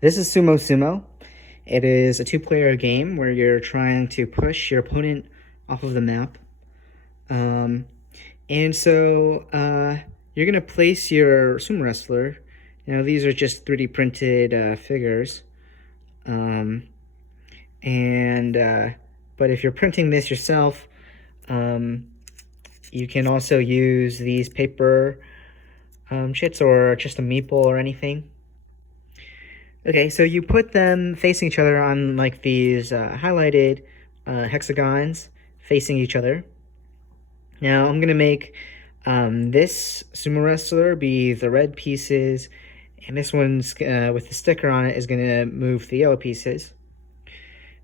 This is Sumo. It is a two-player game where you're trying to push your opponent off of the map. Um, and so you're going to place your sumo wrestler. These are just 3D printed figures. Um, and But if you're printing this yourself, you can also use these paper chits or just a meeple or anything. Okay, so you put them facing each other on like these highlighted hexagons facing each other. Now I'm gonna make this sumo wrestler be the red pieces, and this one's with the sticker on it is gonna move the yellow pieces.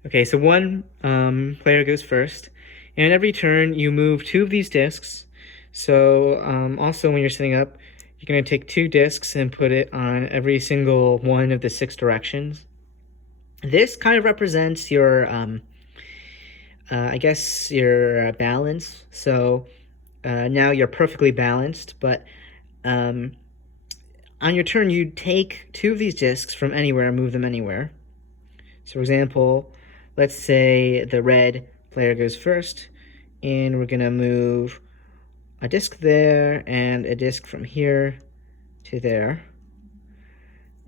Okay, so one player goes first, and every turn you move two of these discs. So also when you're setting up, you're going to take two discs and put it on every single one of the 6 directions. This kind of represents your, I guess, your balance. So now you're perfectly balanced, but on your turn, you take two of these discs from anywhere and move them anywhere. So for example, let's say the red player goes first, and we're gonna move a disc there and a disc from here to there.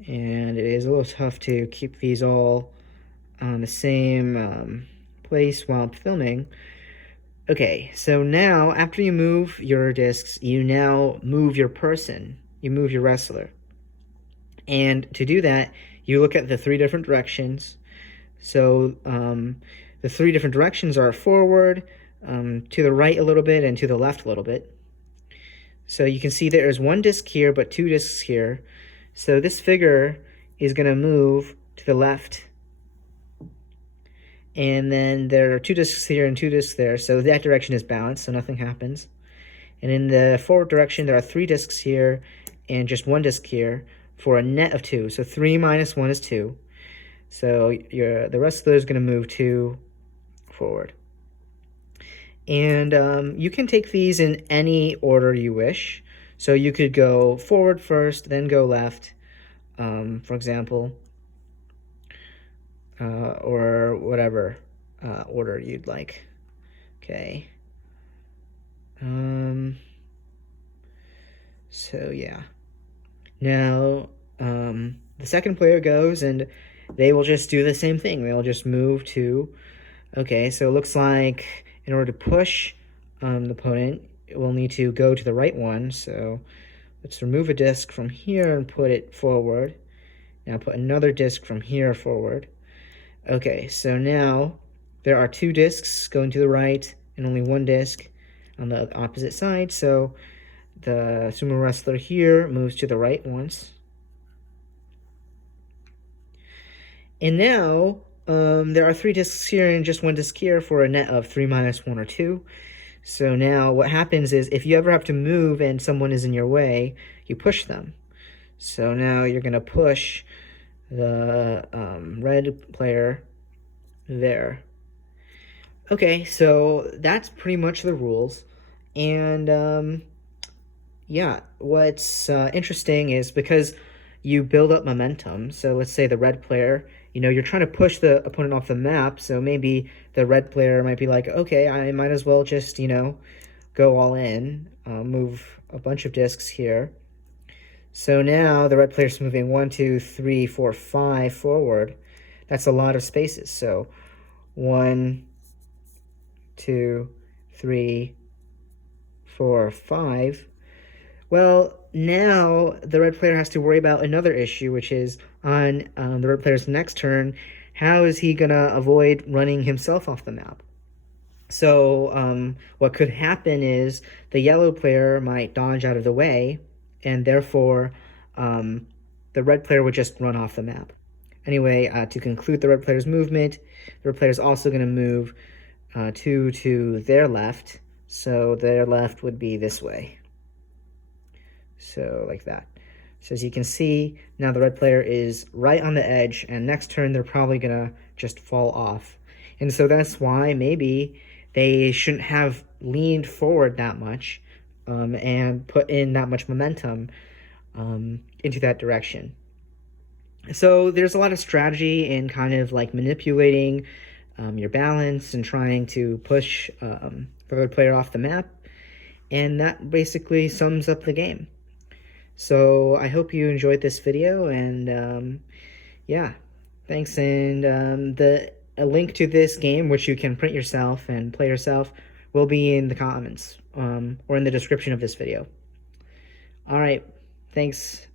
And it is a little tough to keep these all on the same place while filming. Okay, so now after you move your discs, you now move your person, you move your wrestler. And to do that, you look at the 3 different directions. So the 3 different directions are forward, to the right a little bit, and to the left a little bit. So you can see there's 1 disc here, but 2 discs here. So this figure is going to move to the left. And then there are 2 discs here and 2 discs there. So that direction is balanced, so nothing happens. And in the forward direction, there are 3 discs here and just 1 disc here for a net of 2. So 3 minus 1 is 2. So the wrestler is going to move 2 forward. And you can take these in any order you wish. So you could go forward first, then go left, for example, or whatever order you'd like. Okay. So yeah. Now, the second player goes, and they will just do the same thing. They'll just move to, okay, so it looks like in order to push the opponent, we'll need to go to the right one. So let's remove a disc from here and put it forward. Now put another disc from here forward. Okay, so now there are 2 discs going to the right and only 1 disc on the opposite side. So the sumo wrestler here moves to the right once. And now there are 3 discs here and just 1 disc here for a net of 3 minus 1 or 2. So now what happens is if you ever have to move and someone is in your way, you push them. So now you're going to push the red player there. Okay, so that's pretty much the rules. And yeah, what's interesting is because you build up momentum. So let's say the red player, you're trying to push the opponent off the map. So maybe the red player might be like, okay, I might as well just, go all in, move a bunch of discs here. So now the red player's moving 1, 2, 3, 4, 5 forward. That's a lot of spaces. So 1, 2, 3, 4, 5. Well, now the red player has to worry about another issue, which is on the red player's next turn, how is he going to avoid running himself off the map? So what could happen is the yellow player might dodge out of the way, and therefore the red player would just run off the map. Anyway, to conclude the red player's movement, the red player is also going to move 2 to their left, so their left would be this way. So like that. So as you can see, now the red player is right on the edge, and next turn they're probably going to just fall off. And so that's why maybe they shouldn't have leaned forward that much and put in that much momentum into that direction. So there's a lot of strategy in kind of like manipulating your balance and trying to push the other player off the map. And that basically sums up the game. So I hope you enjoyed this video, and yeah, thanks. And the a link to this game, which you can print yourself and play yourself, will be in the comments or in the description of this video. All right, thanks.